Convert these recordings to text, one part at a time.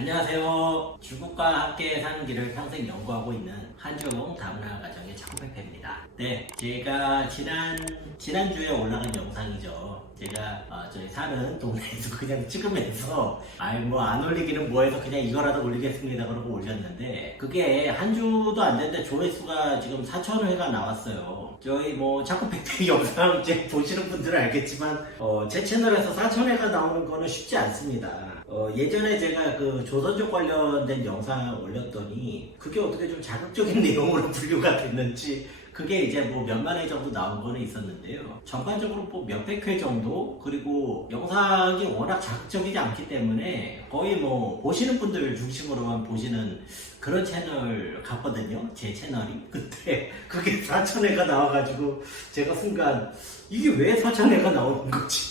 안녕하세요. 중국과 함께 사는 길을 평생 연구하고 있는 한중 다문화 가정의 차코페페입니다. 네, 제가 지난주에 올라간 영상이죠. 제가 저희 사는 동네에서 그냥 찍으면서 뭐 안 올리기는 뭐해서 그냥 이거라도 올리겠습니다 그러고 올렸는데, 그게 한 주도 안 됐는데 조회수가 지금 4,000회가 나왔어요. 저희 차코페페 영상 이제 보시는 분들은 알겠지만 제 채널에서 4,000회가 나오는 거는 쉽지 않습니다. 예전에 제가 그 조선족 관련된 영상을 올렸더니 그게 어떻게 좀 자극적인 내용으로 분류가 됐는지 그게 이제 몇만 회 정도 나온 거는 있었는데요. 전반적으로 몇백 회 정도, 그리고 영상이 워낙 자극적이지 않기 때문에 거의 보시는 분들 중심으로만 보시는 그런 채널 같거든요. 제 채널이. 그때 그게 4,000회가 나와가지고 제가 순간 이게 왜 4,000회가 나오는 거지?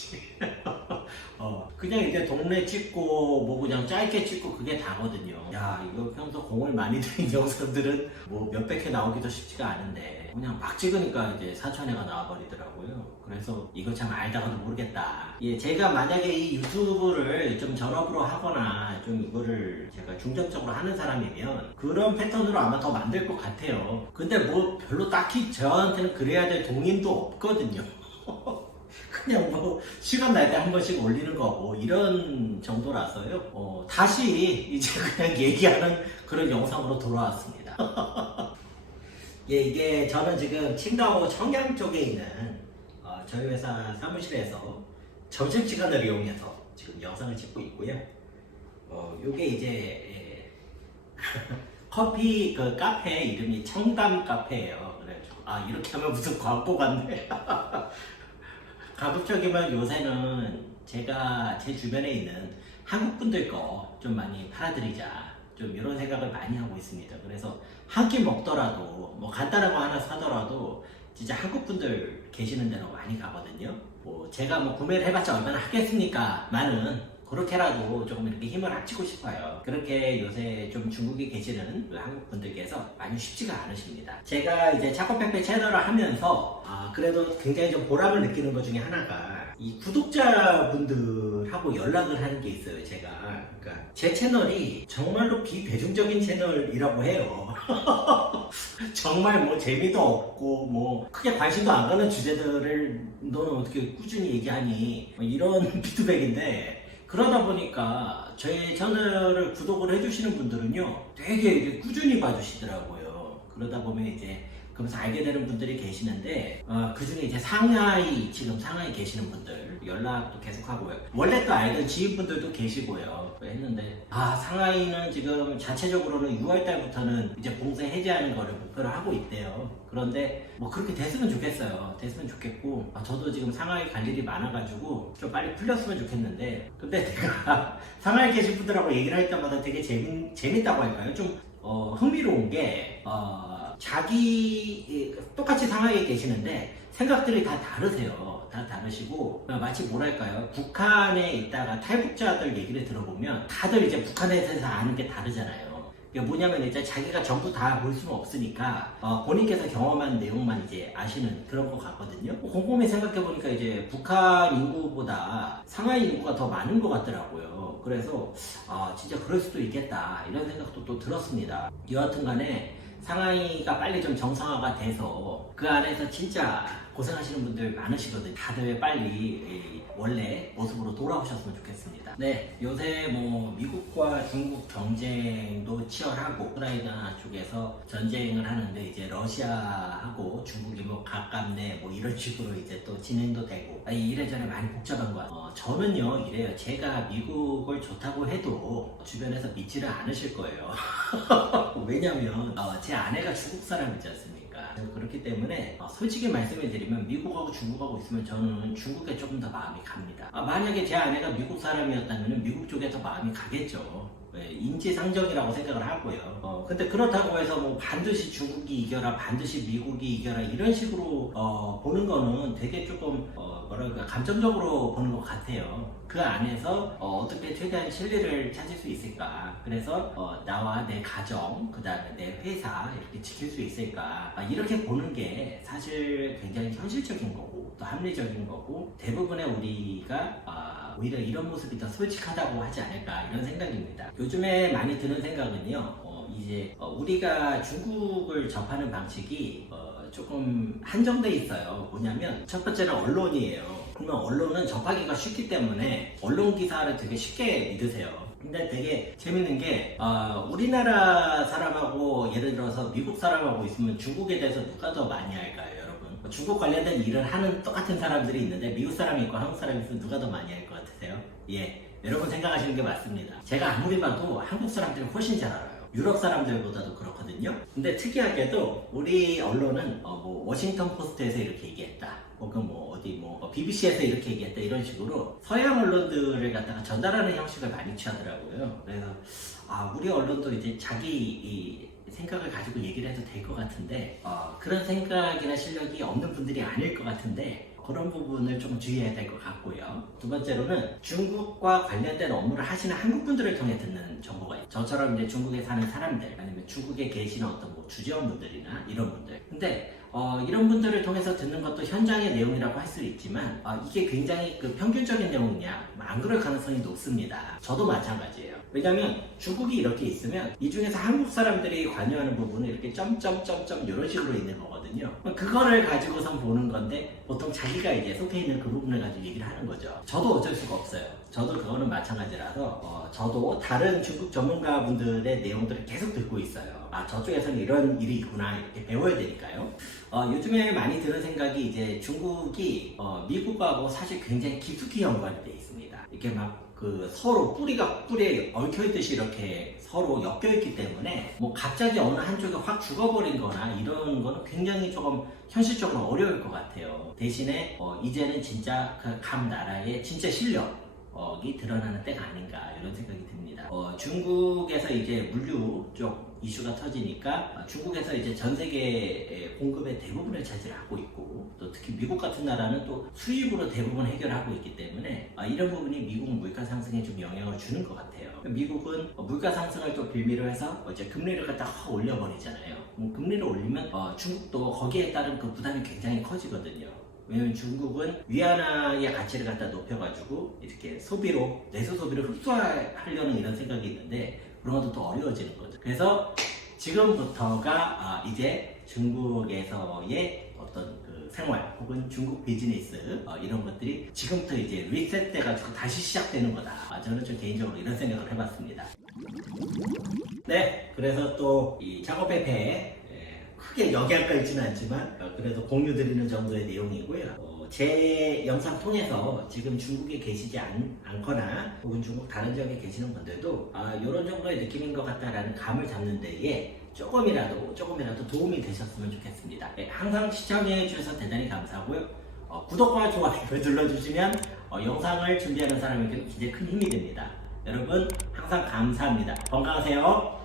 그냥 이제 동네 찍고 그냥 짧게 찍고 그게 다거든요. 야, 이거 평소 공을 많이 들인 영상들은 몇백 회 나오기도 쉽지가 않은데 그냥 막 찍으니까 이제 4,000회가 나와버리더라고요. 그래서 이거 참 알다가도 모르겠다. 예, 제가 만약에 이 유튜브를 좀 전업으로 하거나 좀 이거를 제가 중점적으로 하는 사람이면 그런 패턴으로 아마 더 만들 것 같아요. 근데 별로 딱히 저한테는 그래야 될 동인도 없거든요. 그냥 시간 날 때 한 번씩 올리는 거고 이런 정도라서요. 다시 이제 그냥 얘기하는 그런 영상으로 돌아왔습니다. 예, 이게 저는 지금 칭다오 청양 쪽에 있는 저희 회사 사무실에서 점심시간을 이용해서 지금 영상을 찍고 있고요. 요게 이제 커피 그 카페 이름이 청담 카페예요. 그래가지고 이렇게 하면 무슨 광고 같네. 가급적이면 요새는 제가 제 주변에 있는 한국 분들 거 좀 많이 팔아드리자, 좀 이런 생각을 많이 하고 있습니다. 그래서 한 끼 먹더라도 간단한 거 하나 사더라도 진짜 한국 분들 계시는 데로 많이 가거든요. 제가 구매를 해봤자 얼마나 하겠습니까? 많은 그렇게라도 조금 이렇게 힘을 합치고 싶어요. 그렇게 요새 좀 중국에 계시는 한국 분들께서 많이 쉽지가 않으십니다. 제가 이제 차코페페 채널을 하면서 그래도 굉장히 좀 보람을 느끼는 것 중에 하나가 이 구독자분들하고 연락을 하는 게 있어요. 제가 그러니까 제 채널이 정말로 비대중적인 채널이라고 해요. 정말 재미도 없고 크게 관심도 안 가는 주제들을 너는 어떻게 꾸준히 얘기하니 이런 피드백인데, 그러다 보니까 저희 채널을 구독을 해주시는 분들은요 되게 이제 꾸준히 봐주시더라고요. 그러다 보면 이제 그러면서 알게 되는 분들이 계시는데 그 중에 이제 지금 상하이 계시는 분들 연락도 계속 하고요. 원래 또 알던 지인분들도 계시고요. 했는데 상하이는 지금 자체적으로는 6월달부터는 이제 봉쇄 해제하는 거를 목표로 하고 있대요. 그런데 그렇게 됐으면 좋겠어요. 됐으면 좋겠고 저도 지금 상하이 갈 일이 많아가지고 좀 빨리 풀렸으면 좋겠는데, 근데 내가 상하이 계신 분들하고 얘기를 할 때마다 되게 재밌다고 할까요? 좀 흥미로운 게 똑같이 상하이에 계시는데 생각들이 다 다르세요. 다 다르시고 마치 뭐랄까요, 북한에 있다가 탈북자들 얘기를 들어보면 다들 이제 북한에 대해서 아는 게 다르잖아요. 이게 뭐냐면 이제 자기가 전부 다 볼 수는 없으니까 본인께서 경험한 내용만 이제 아시는 그런 것 같거든요. 곰곰이 생각해보니까 이제 북한 인구보다 상하이 인구가 더 많은 것 같더라고요. 그래서 진짜 그럴 수도 있겠다 이런 생각도 또 들었습니다. 여하튼 간에 상하이가 빨리 좀 정상화가 돼서 그 안에서 진짜 고생하시는 분들 많으시거든요. 다들 빨리 원래 모습으로 돌아오셨으면 좋겠습니다. 네, 요새 미국과 중국 경쟁도 치열하고 우크라이나 쪽에서 전쟁을 하는데 이제 러시아하고 중국이 가깝네 이런 식으로 이제 또 진행도 되고 이래저래 많이 복잡한 것 같아요. 저는요 이래요. 제가 미국을 좋다고 해도 주변에서 믿지를 않으실 거예요. 왜냐면 제 아내가 중국 사람이지 않습니까? 그렇기 때문에 솔직히 말씀을 드리면 미국하고 중국하고 있으면 저는 중국에 조금 더 마음이 갑니다. 만약에 제 아내가 미국 사람이었다면 미국 쪽에 더 마음이 가겠죠. 인지상정이라고 생각을 하고요. 근데 그렇다고 해서 반드시 중국이 이겨라, 반드시 미국이 이겨라 이런 식으로 보는 거는 되게 조금 감정적으로 보는 것 같아요. 그 안에서 어떻게 최대한 진리를 찾을 수 있을까? 그래서 나와 내 가정, 그 다음에 내 회사 이렇게 지킬 수 있을까? 이렇게 보는 게 사실 굉장히 현실적인 거고 또 합리적인 거고, 대부분의 우리가 오히려 이런 모습이 더 솔직하다고 하지 않을까 이런 생각입니다. 요즘에 많이 드는 생각은요. 이제 우리가 중국을 접하는 방식이 조금 한정돼 있어요. 뭐냐면 첫 번째는 언론이에요. 그러면 언론은 접하기가 쉽기 때문에 언론 기사를 되게 쉽게 믿으세요. 근데 되게 재밌는 게 우리나라 사람하고 예를 들어서 미국 사람하고 있으면 중국에 대해서 누가 더 많이 알까요, 여러분? 중국 관련된 일을 하는 똑같은 사람들이 있는데 미국 사람이 있고 한국 사람이 있으면 누가 더 많이 알 것 같으세요? 예, 여러분 생각하시는 게 맞습니다. 제가 아무리 봐도 한국 사람들이 훨씬 잘 알아요. 유럽 사람들보다도 그렇거든요. 근데 특이하게도 우리 언론은 뭐 워싱턴 포스트에서 이렇게 얘기했다, 혹은 뭐 어디 뭐 BBC에서 이렇게 얘기했다, 이런 식으로 서양 언론들을 갖다가 전달하는 형식을 많이 취하더라고요. 그래서 우리 언론도 이제 자기 이 생각을 가지고 얘기를 해도 될 것 같은데 그런 생각이나 실력이 없는 분들이 아닐 것 같은데 그런 부분을 좀 주의해야 될 것 같고요. 두 번째로는 중국과 관련된 업무를 하시는 한국 분들을 통해 듣는 정보가 있어요. 저처럼 이제 중국에 사는 사람들, 아니면 중국에 계시는 어떤 뭐 주재원분들이나 이런 분들. 근데 이런 분들을 통해서 듣는 것도 현장의 내용이라고 할 수 있지만 이게 굉장히 그 평균적인 내용이냐, 안 그럴 가능성이 높습니다. 저도 마찬가지예요. 왜냐하면 중국이 이렇게 있으면 이 중에서 한국 사람들이 관여하는 부분은 이렇게 점점점점 이런 식으로 있는 거거든요. 그거를 가지고선 보는 건데 보통 자기가 이제 속해 있는 그 부분을 가지고 얘기를 하는 거죠. 저도 어쩔 수가 없어요. 저도 그거는 마찬가지라서 저도 다른 중국 전문가분들의 내용들을 계속 듣고 있어요. 저쪽에서는 이런 일이 있구나, 이렇게 배워야 되니까요. 요즘에 많이 드는 생각이 이제 중국이 미국하고 사실 굉장히 깊숙이 연관이 돼 있습니다. 이렇게 막 서로 뿌리에 얽혀있듯이 이렇게 서로 엮여있기 때문에 뭐 갑자기 어느 한쪽에 확 죽어버린 거나 이런 거는 굉장히 조금 현실적으로 어려울 것 같아요. 대신에 이제는 진짜 각 나라의 진짜 실력이 드러나는 때가 아닌가 이런 생각이 듭니다. 중국에서 이제 물류 쪽 이슈가 터지니까 중국에서 이제 전 세계 공급의 대부분을 차지하고 있고, 또 특히 미국 같은 나라는 또 수입으로 대부분 해결하고 있기 때문에 이런 부분이 미국 물가 상승에 좀 영향을 주는 것 같아요. 미국은 물가 상승을 또 빌미로 해서 이제 금리를 갖다 확 올려버리잖아요. 금리를 올리면 중국도 거기에 따른 그 부담이 굉장히 커지거든요. 왜냐면 중국은 위안화의 가치를 갖다 높여가지고 이렇게 소비로, 내수 소비를 흡수하려는 이런 생각이 있는데 그런 것도 또 어려워지는 거죠. 그래서 지금부터가 이제 중국에서의 어떤 그 생활 혹은 중국 비즈니스 이런 것들이 지금부터 이제 리셋 돼가지고 다시 시작되는 거다. 저는 좀 개인적으로 이런 생각을 해봤습니다. 네, 그래서 또 이 작업의 배 크게 역할가 있지는 않지만 그래도 공유 드리는 정도의 내용이고요. 제 영상 통해서 지금 중국에 계시지 않거나 혹은 중국 다른 지역에 계시는 분들도 이런 정도의 느낌인 것 같다라는 감을 잡는 데에 조금이라도 도움이 되셨으면 좋겠습니다. 네, 항상 시청해 주셔서 대단히 감사하고요. 구독과 좋아요를 눌러주시면 영상을 준비하는 사람에게 굉장히 큰 힘이 됩니다. 여러분 항상 감사합니다. 건강하세요.